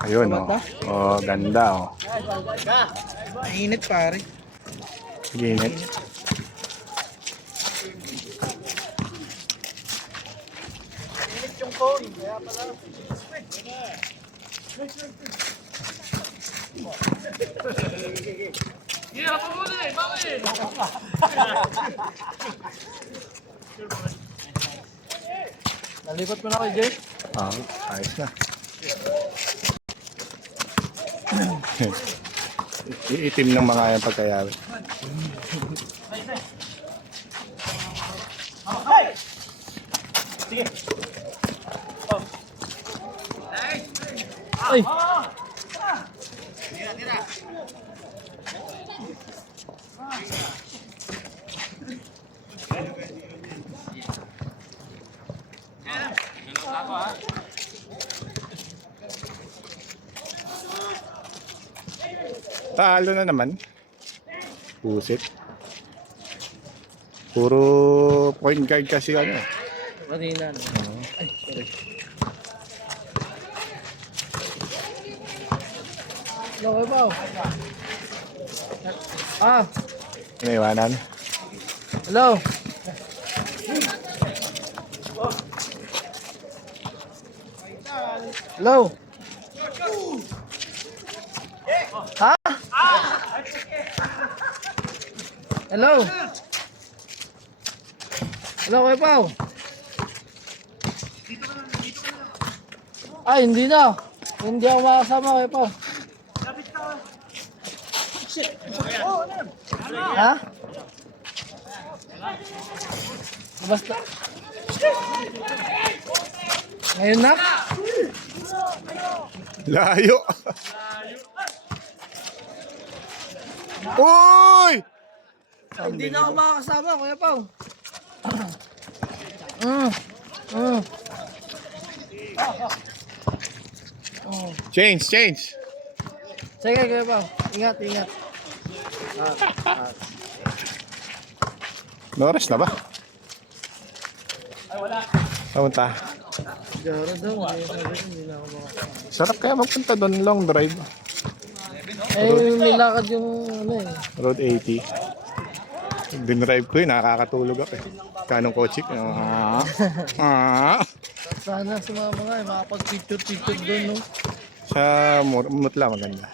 Ayun oh. Oh, ganda oh. Mainit pare. Ginit. Mainit yung phone, kaya pala. Hirap mo muna eh, bakit? Nalipat mo na kay Jay? Ah, ayos na. Iitim ng mga yung pagkayari. Sige. Ay! Talo na naman. Pusit. Puro point guard kasi ano. Kanina. Ay, sorry. Hello, Ebaw. Ah, Naiwanan. hello. Hello. Ha? Hello. Hello, Ebaw. Ay, hindi na. Hindi ako makasama, Ebaw. Ha? Basta. Ngayon na? Layo. Uy! Hindi na ako makakasama, Kuya Pao. Change, change. Sige, Kuya Pao. Ingat, ingat. Oras na ba? Ay, wala. Pamunta. Garo daw. Hindi na ako makakasama. Sarap kaya magpunta doon, long drive. Eh, nilakad yung ano eh. Road 80. Dinrive ko yun, nakakatulog ako eh. Kanong kotse ko. Sana sumama nga eh. Makapag-picture-picture doon, no? Sa Mutla, maganda.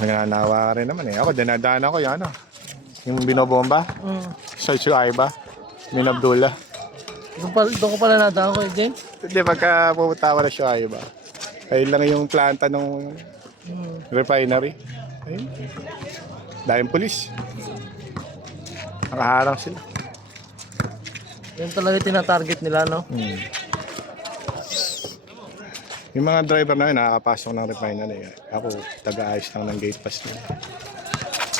Nananawa ka rin naman eh. Ako, dinadaan ako yan ah. Yung binobomba. Sa Shuaiba. Min Abdullah. Doon ko pala nadaan ko, James. Hindi, pagka pumunta ako na Shuaiba. Ayun lang yung planta ng refinery. Ayun. Dahil polis. Nakaharang sila. Yan talaga tinatarget nila, no? Yung mga driver na yun, nakakapasok ng refinery. Ako, taga-ayos lang ng gate pass nila.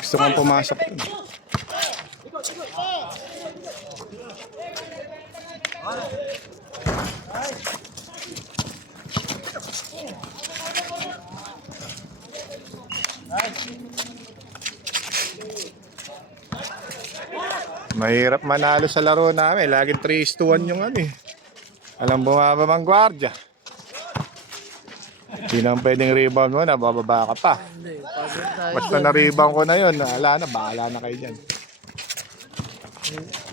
Gusto kong pumasok dun. Mahirap manalo sa laro namin. Laging 3-1 yung ano eh. Alam bumaba mang gwardiya. Hindi naman pwedeng rebound mo na, bababa ka pa. Hindi, pagod tayo. Basta na-rebound ko na yun, wala na, bahala na kayo dyan.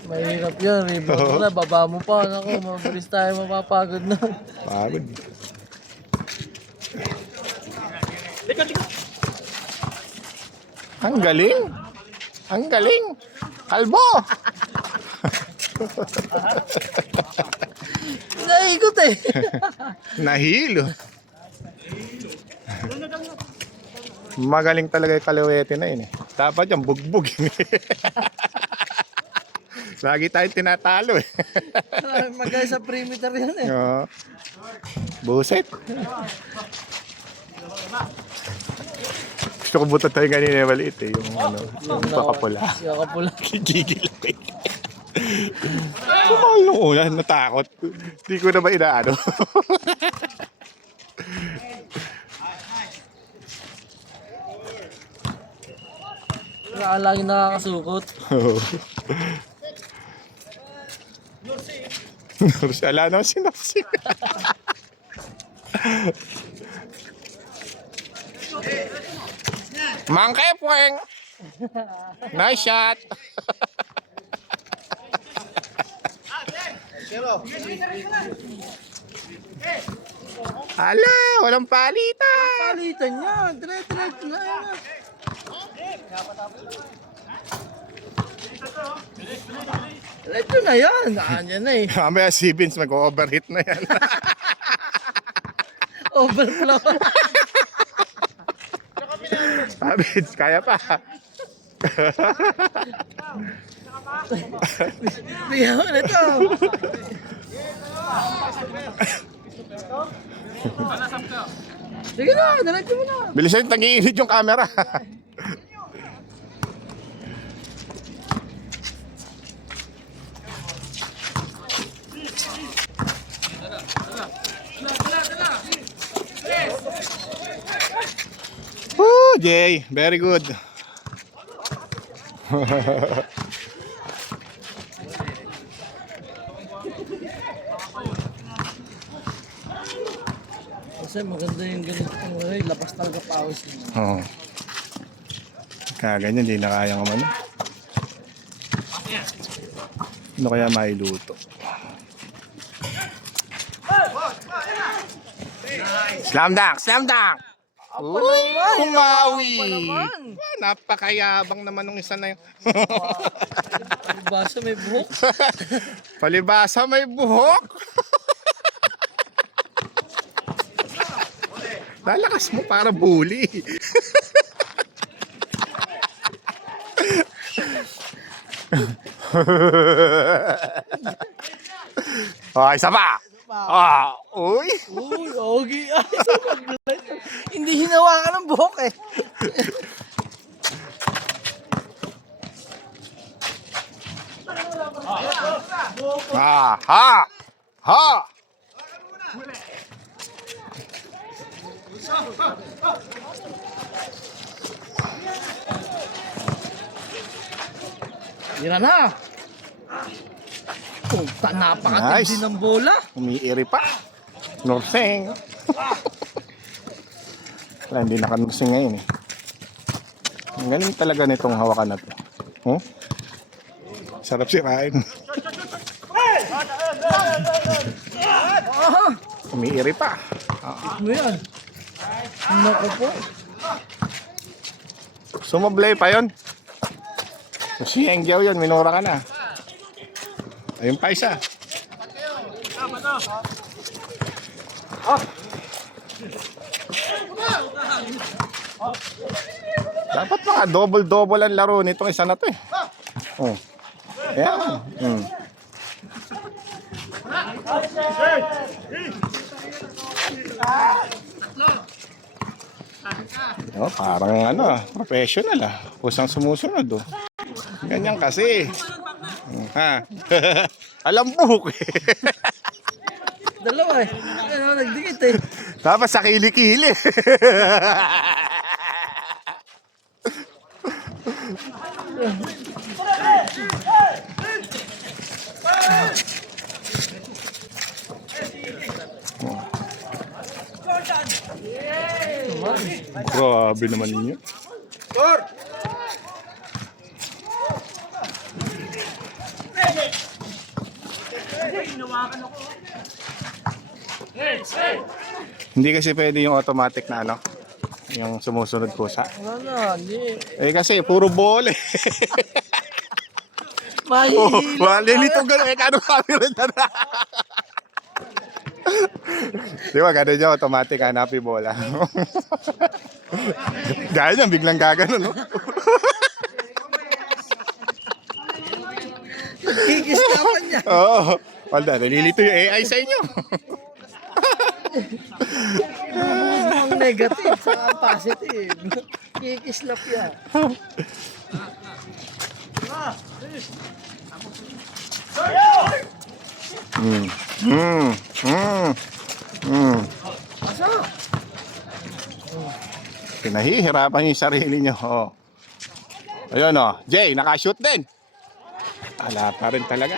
Mahirap yun, rebound mo na, baba mo pa. Naku, mabilis tayo mapapagod na. Pagod. Ang galing! Ang galing! Kalbo! Naikot eh. Nahilo. Magaling talaga yung Kaliwete na yun eh. Dapat yung bugbog. Lagi tayong tinatalo eh. Magay sa perimeter yan eh. Oo. Buset. Gusto ko buta tayo kanina yung maliit eh. Yung ano, yung pakapula. Yung kapula. Gigil ako eh. Kumahal nung una, natakot. Hindi ko na ba inaano. Lagi nakakasukot. Ala naman sinapsik. Mangke puweng. Nice shot. Ala, walang palitan. Palitan yan. Dire-diretso na yan. Diretso na yan. Andyan na eh. Mamaya si Vince mag-overhit na yan. Overflow. Vince, kaya pa. Bigyan mo na ito. Sige na, diretso mo na. Bilisan, tag-iinit yung camera. Woo, Jay, very good. Kasi maganda yung ganito. Ay, labas talaga pawis. Oo. Kaya ganyan, di na kaya naman. Ano kaya mailuto? Slam dunk! Slam dunk! Uy! Umawi! Napakayabang naman nung isa na yun. Basta may buhok. Palibasa may buhok! Lalakas mo para bully. Oh, isa pa. Ah, uy. Uy, okay. Ay, so mag-light. Hindi hinawakan ng buhok eh. Ah, ha. Ha. Tira na. Puta, napakatindi Nice. ng bola. Umiiri pa. Nursing. Wala, hindi nakanursing ngayon eh. Ang galing talaga nitong hawakan na to. Oh? Sarap sirain. Umiiri pa. Ano yan? Naku po. Sumablay pa yun. Si Hengyaw yun, minura ka na. Ayun pa isa. Dapat mga double-double ang laro nitong isa na to eh. Oh. Ayan. Hmm. Oh, parang ano, professional ah. Kusang sumusunod oh. Ganyan kasi. Ha? Alam buhok eh. Dalawa eh. Ano, nagdikit eh. Tapos sa kilikili. Grabe naman ninyo. Hindi kasi pwede yung automatic na ano, yung sumusunod pusa. Wala na, hindi. Eh kasi puro ball eh. Oh, Mahihilo. malilito gano'n. Eh, kano kami rin na. Di ba, gano'n dyan, automatic, hanapin bola. Dahil yan, biglang gagano, no? Kikislapan niya. Oo. Wala, nalilito yung AI sa inyo. Ang negative sa positive. Kikislap yan. Pinahihirapan yung sarili nyo. Oh. Ayun o. Jay, nakashoot din. Ala pa rin talaga.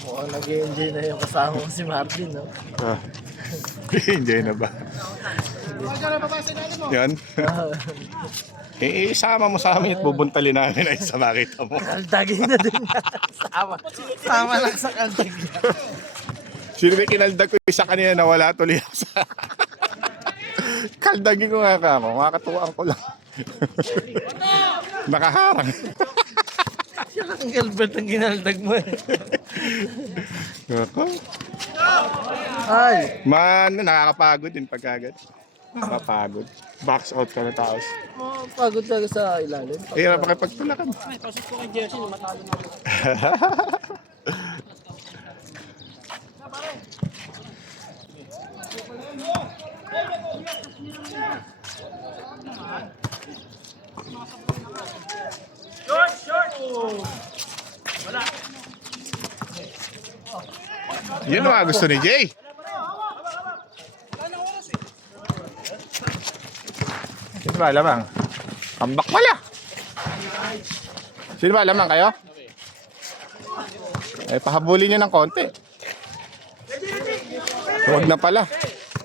Mukhang nag-enjoy na yung kasama ko si Martin, no? Ah. Enjoy na ba? Yan. Isama mo sa amin at bubuntalin namin ay sa makita mo. Kaldagin na din yan. Sama lang sa kaldagin. Sino may kinaldag ko isa kanina na wala tuloy ako sa... Kaldagin ko nga ka ako. Makakatuwaan ko lang. Nakaharang. Siya ang Gilbert ang ginaldag mo eh. Ako. Ay! Nakakapagod din pagkagat. Nakapagod. Box out ka na taos. Oh, pagod talaga sa ilalim. Hirap makipagtulakan. May pasit ko kay Jersey, matalo na ako. Yun ang mga gusto ni Jay. Sino ba lamang? Kambak pala. Sino ba lamang kayo? Pahabulin nyo ng konti. Huwag na pala.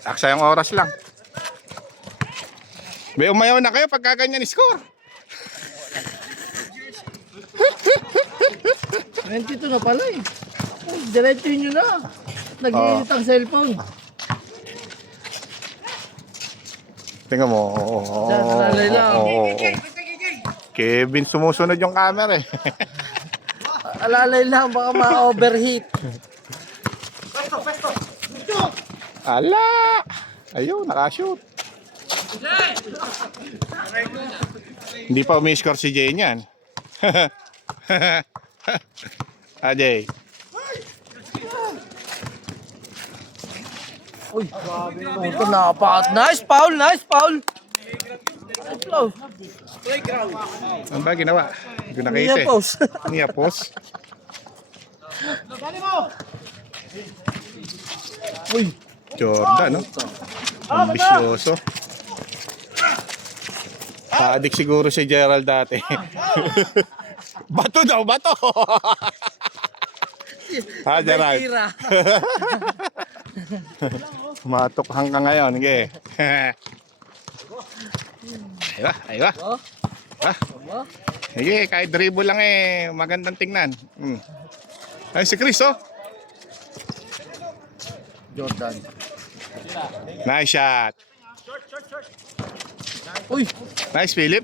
Aksayang oras lang. May umayaw na kayo pagka ganyan score. 22 na pala eh. Ay, diretso nyo na. Nag-iinit ang cellphone. Tingnan mo. Nalalay lang. Kevin, sumusunod yung camera eh. Alalay lang, baka ma-overheat. Ala! Ayun, nakashoot. Hindi pa umi-score si Jay niyan. Jay. Uy, ito napakat. Nice foul, nice foul. Nice foul. Ano ba ginawa? Hindi ko nakita Niya eh. post. Niya post. Uy, Jordan, no? Ambisyoso. Adik siguro si Gerald dati. Bato daw, bato! Gerald. tira. Matok hanggang ngayon. Sige. Aywa, aywa. Oh, Ah, tama. sige, kahit dribble lang eh. Magandang tingnan. Ay, si Chris, oh. Jordan. Nice shot. Uy, Nice, Philip.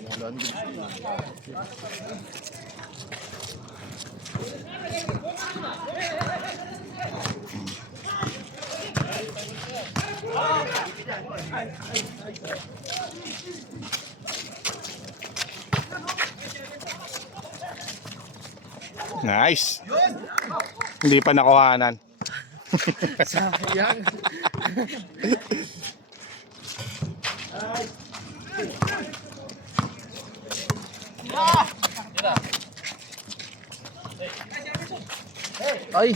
Nice. Hindi pa nakuhanan. sayang. Ay,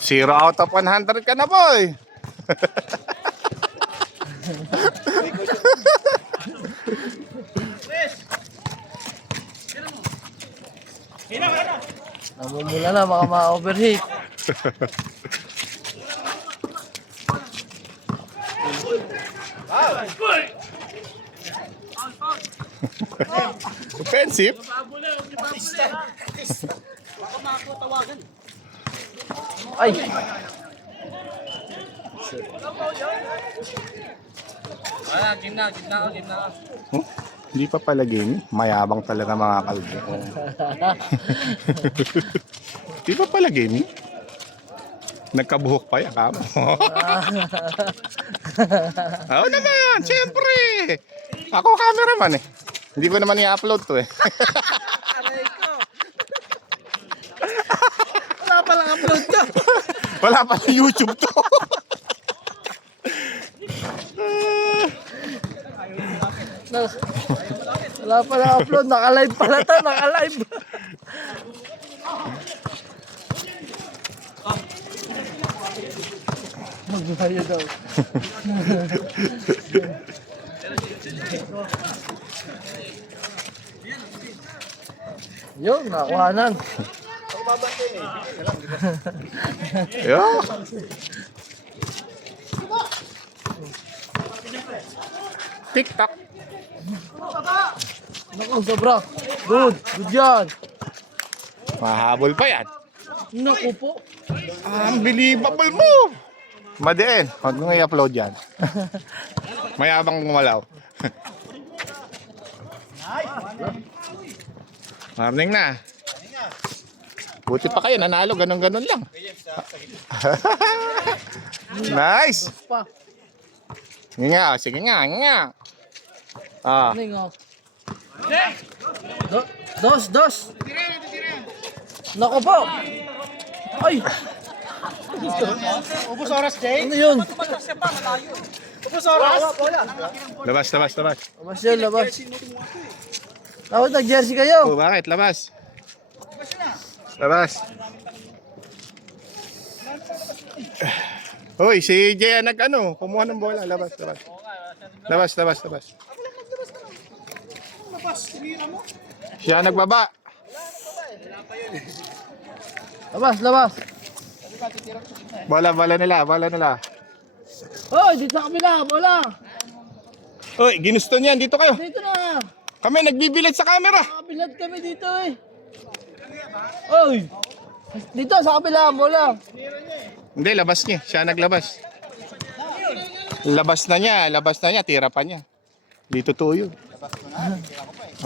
0 out of 100 ka na, boy. namumula na, baka ma-overheat. Offensive. Ay, Wala, gitna ako. Oh, hindi pa pala game. Mayabang talaga mga kalbo. Hindi pa pala game. Nagkabuhok pa yan, kamo. Oo naman, siyempre. Ako cameraman eh. Hindi ko naman i-upload to eh. wala palang upload ka. Wala pa sa YouTube to. Wala palang upload, naka-live pala to, naka-live. Layo daw. Yun, nakuhanan. Yeah. TikTok. Naku, sobra. Good. Good yan. Mahabol pa yan. Naku po. Unbelievable move. Madiin. Huwag mo nga i-upload yan. Mayabang gumalaw. Morning na. Buti pa kayo, nanalo. Ganon-ganon lang. Nice. Pa. Sige nga, sige nga, sige nga. Ah. Ano yung dos. Naku po. Ay. Ubus oras, Jay. Ano yun? Ubus oras. Labas, labas, labas. Labas yun, labas. Dapat nag-jersey kayo. Oh, bakit? Labas. Labas. Hoy, si Jay nag-ano, kumuha ng bola. Labas, labas. Labas, labas, labas. Siya nagbaba. Labas. Bola, bola nila, bola nila. Hoy, dito sa kabila. Bola. Hoy, ginusto niyan. Dito kayo. Dito na. Kami nagbibilad sa camera. Kabilad kami dito eh. Oy. Dito sa kabila. Bola. Hindi, labas niya. Siya naglabas. Labas na niya. Tira pa niya. Dito to yun.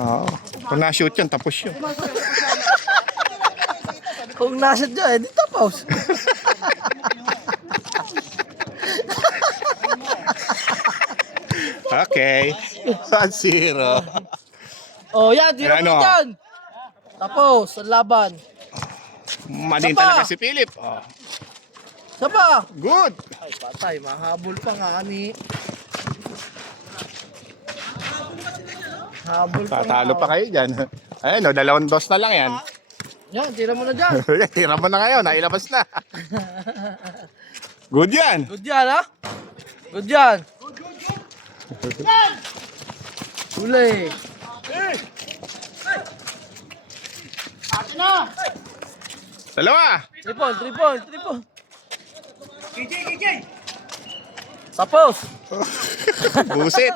Oo. Kung na-shoot yun, tapos yun. Kung nasa dyan, dito pause. Okay. 1-0. Oh, yan. Tira Ano? mo dyan. Tapos, ang laban. Madin Sapa. talaga si Philip. Oh. Isa pa. Good. Ay, patay. Mahabol pa nga ni. Habol pa Tatalo nga. pa kayo dyan. Ayun, no, 2-2 na lang yan. Yan, tira mo na dyan. Tira mo na ngayon. Nailabas na. Good yan. Good yan, ha? Good yan. Huli. Dalawa. 3 point. Tapos. Busit.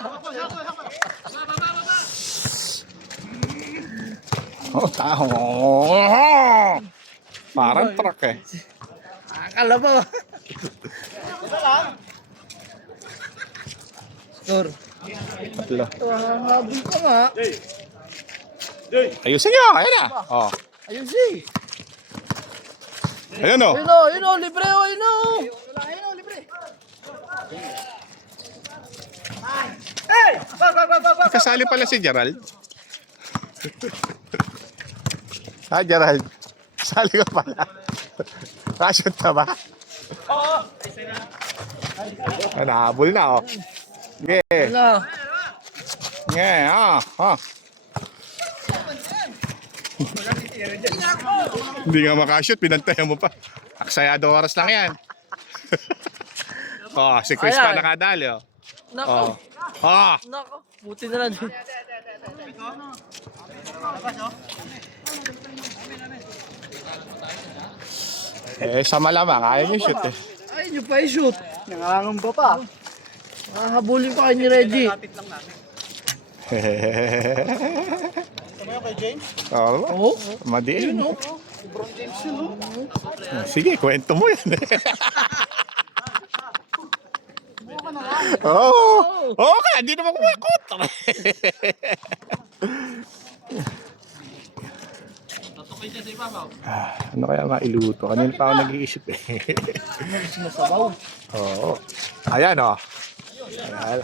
Oh, tao. Parang truck eh. Akala mo. Score. Tatlo. Habol pa nga. Ayusin nyo. Ayun na. Oh. Ayun si. Ayun o. Ayun o, libre o, ayun o. Kasali pala si Gerald. Gerald. Kasali ka pala. Kasyon ka ba? Oo. Nahabol na oh. Sige. Ano? Sige. Hindi nga makashoot. Pinantayan mo pa. Aksayado oras lang yan. Oh, si Chris pa Ayan. nakadali oh. Nako. Oh. Nako. Buti na lang din. Sa malamang. Ayaw niyo shoot eh. Ay, nyo pa i-shoot. Nangangamba pa. Habulin pa kayo ni Reggie. Tumayo kay James. Oo. Oo. Madiin. Lebron James yun, no? Sige, kwento mo yan. Oo. Oo ka, hindi naman kumakot. Ano kaya mailuto? Kanina pa ako nag-iisip eh. Masabaw. Oo. Ayan o. Ayan.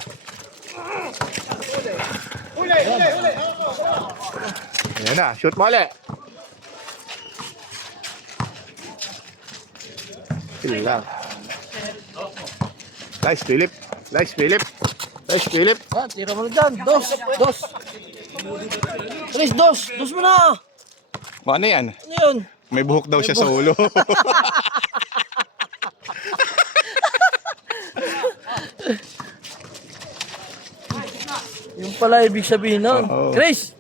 Ayan na, shoot mo ulit. Lang. Nice, Philip. Nice, Philip. Nice, Philip. Ah, tira mo na dyan. Dos. Chris, dos mo na. Ano yan? Ano yun? May buhok daw siya sa ulo. Yung pala ibig sabihin nun. Oo. Chris!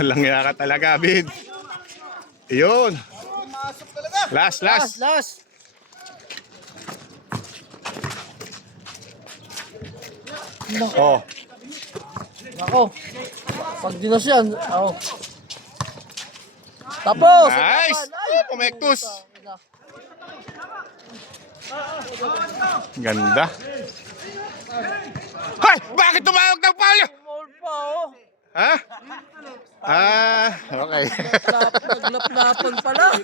Walang yaka talaga, Bid. Yun. Last. Last. Oh. Nako. Pag dinos yan. Ako. Tapos! Nice. Ay, Kumektus. Ganda. Hay! Bakit tumawag ng palo? Small pa, oh. Ha? Okay. Naglaplapan pala.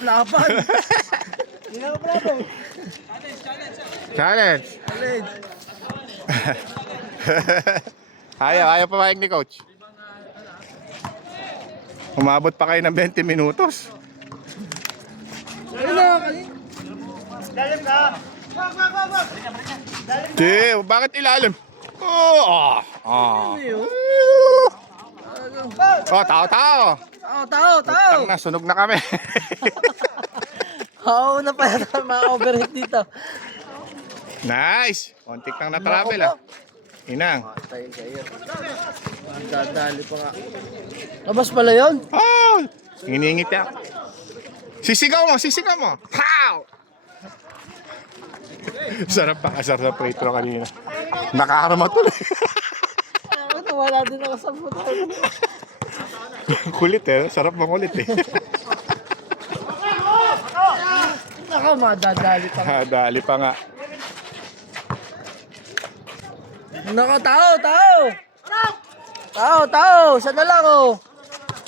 Naglaplapan. Challenge. Ayaw pumayag ni coach. Umabot pa kayo ng 20 minutos. Dalim ka. Di, bakit ilalim? Oh, tao. Tao. Tang na, sunog na kami. Oo na pa yata ma-overheat dito. Nice. Kontik lang na travel ah. Inang. Tayo kayo. Dadali pa nga. Labas pala yun? Oh! Iningit yan. Sisigaw mo. Pow! Sarap pa kasar sa free throw kanina. Nakaharma tuloy. Wala din ako sa puto. Kulit eh. Sarap makulit eh. Naka, madadali pa nga. Dali pa nga. Naka, tao. Sana lang, oh.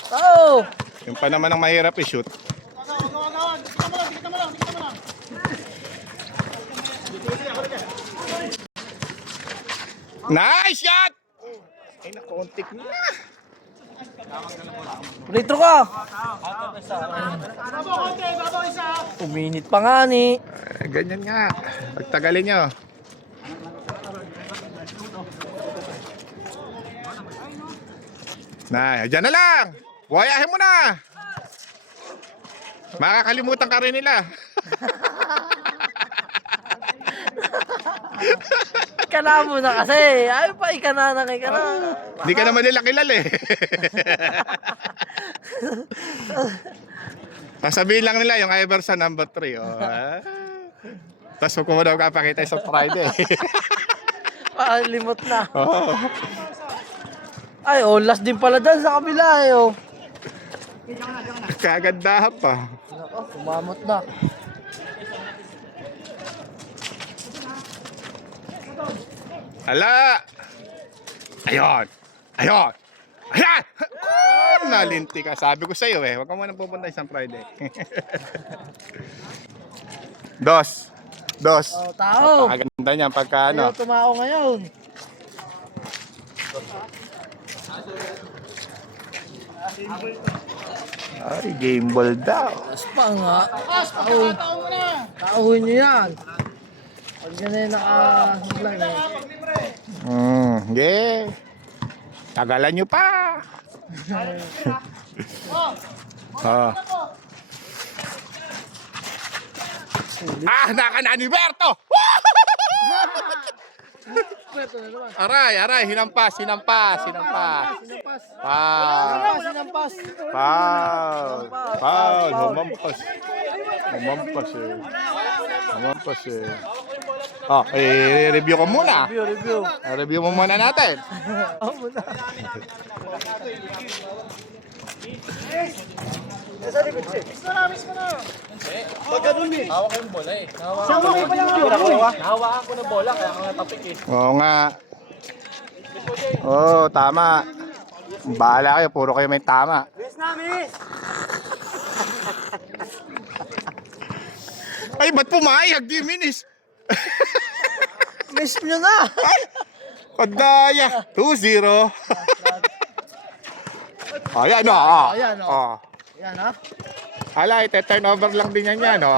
Tao. Yung pa naman ang mahirap i-shoot. Nice shot! Ay, nakontik na. Retro ka. Uminit pa nga ni. Ganyan nga. Pagtagalin nyo. Dyan na lang. Buhayahin mo na. Makakalimutan ka rin nila. Ikana mo na kasi. Ay pa, ikana. Hindi ka naman nila kilala eh. Sasabihin lang nila yung Iverson number 3. Oh, tapos huwag mo daw kapakita sa Friday. Limot na. Oh. Ay, last din pala dyan sa kabila eh, oh. Kagandahan pa. Nako, kumamot na. Hala! Ayun! Nalinti ka. Sabi ko sa'yo eh. Huwag ka muna pupunta isang Friday. Dos. Tao. Napakaganda niyan pagka ano. Ayaw tumao ngayon. Ay, game ball daw. Last pa nga. Tauhin nyo yan. Pag yan ay naka-line eh. Yeah. Tagalan nyo pa. Naka na ni Berto. Pweto na naman. Aray, hinampas. Sinampas. Foul. Humampas eh. Review ko muna. Review. Review mo muna natin. Pag ganun eh. Hawak ko yung bola eh. Saan mo kayo pala Nahawakan ko ng bola kaya ako natapik eh. Oo nga. Oo, tama. Bahala kayo, puro kayo may tama. Miss na, miss! Ay, ba't pumayag? Di minis. Miss nyo na. Kadaya. 2-0. Ayan o. Ayan, oh. Oh. Yan ha. Hala, ite-turnover lang din yan o.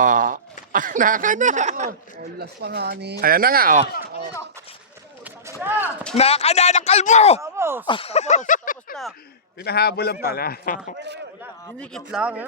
Naka na. Last pa nga ni. Ayan na nga o. Naka na ng kalbo. Tapos na. Pinahabolan pala. Dinikit lang.